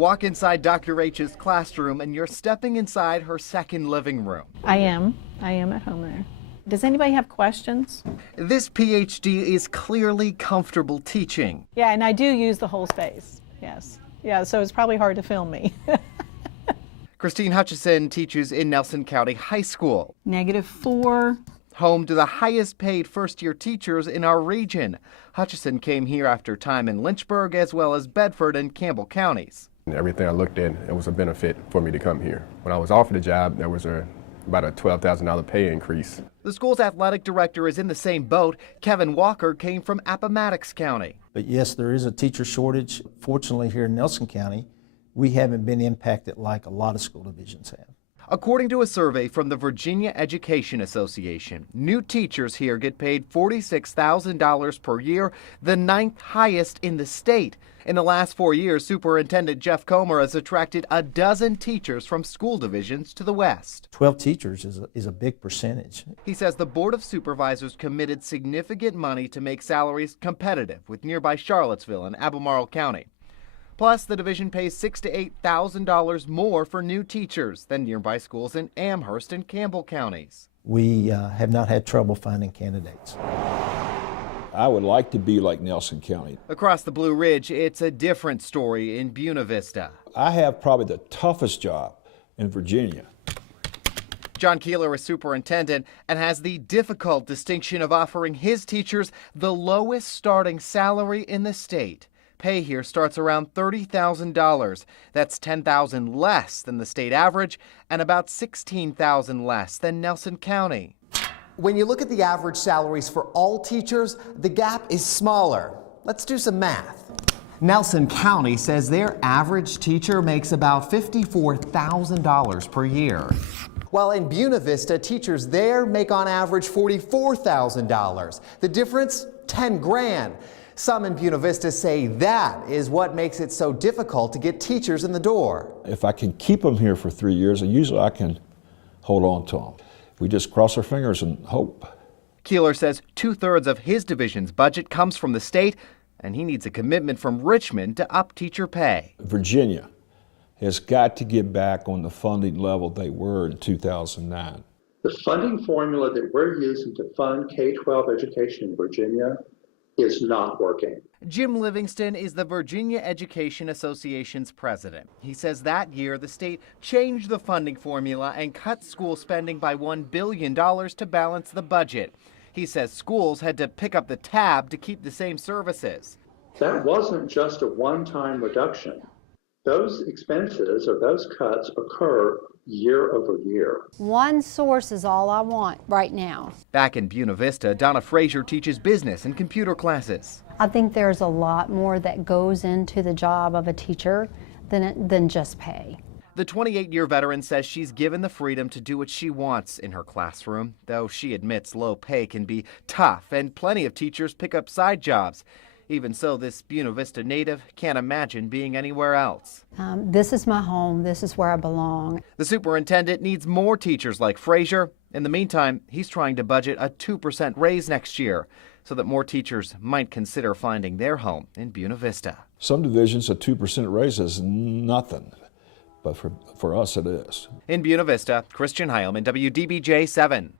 Walk inside Dr. H's classroom and you're stepping inside her second living room. I am at home there. Does anybody have questions? This PhD is clearly comfortable teaching. Yeah, and I do use the whole space, yes. Yeah, so it's probably hard to film me. Christine Hutchison teaches in Nelson County High School. -4. Home to the highest paid first-year teachers in our region. Hutchison came here after time in Lynchburg as well as Bedford and Campbell counties. Everything I looked at, it was a benefit for me to come here. When I was offered a job, there was about a $12,000 pay increase. The school's athletic director is in the same boat. Kevin Walker came from Appomattox County. But yes, there is a teacher shortage. Fortunately, here in Nelson County, we haven't been impacted like a lot of school divisions have. According to a survey from the Virginia Education Association, new teachers here get paid $46,000 per year, the 9th highest in the state. In the last 4 years, Superintendent Jeff Comer has attracted a dozen teachers from school divisions to the West. 12 teachers is a big percentage. He says the Board of Supervisors committed significant money to make salaries competitive with nearby Charlottesville and Albemarle County. Plus, the division pays $6,000 to $8,000 more for new teachers than nearby schools in Amherst and Campbell counties. We have not had trouble finding candidates. I would like to be like Nelson County. Across the Blue Ridge, it's a different story in Buena Vista. I have probably the toughest job in Virginia. John Keeler is superintendent and has the difficult distinction of offering his teachers the lowest starting salary in the state. Pay here starts around $30,000. That's $10,000 less than the state average and about $16,000 less than Nelson County. When you look at the average salaries for all teachers, the gap is smaller. Let's do some math. Nelson County says their average teacher makes about $54,000 per year. While in Buena Vista, teachers there make on average $44,000. The difference, 10 grand. Some in Buena Vista say that is what makes it so difficult to get teachers in the door. If I can keep them here for 3 years, usually I can hold on to them. We just cross our fingers and hope. Keeler says 2/3 of his division's budget comes from the state, and he needs a commitment from Richmond to up teacher pay. Virginia has got to get back on the funding level they were in 2009. The funding formula that we're using to fund K-12 education in Virginia is not working. Jim Livingston is the Virginia Education Association's president. He says that year the state changed the funding formula and cut school spending by $1 billion to balance the budget. He says schools had to pick up the tab to keep the same services. That wasn't just a one-time reduction. Those expenses or those cuts occur year over year. One source is all I want right now. Back in Buena Vista, Donna Frazier teaches business and computer classes. I think there's a lot more that goes into the job of a teacher than just pay. The 28-year veteran says she's given the freedom to do what she wants in her classroom, though she admits low pay can be tough and plenty of teachers pick up side jobs. Even so, this Buena Vista native can't imagine being anywhere else. This is my home. This is where I belong. The superintendent needs more teachers like Frazier. In the meantime, he's trying to budget a 2% raise next year so that more teachers might consider finding their home in Buena Vista. Some divisions, a 2% raise is nothing, but for us it is. In Buena Vista, Christian Heilman, WDBJ 7.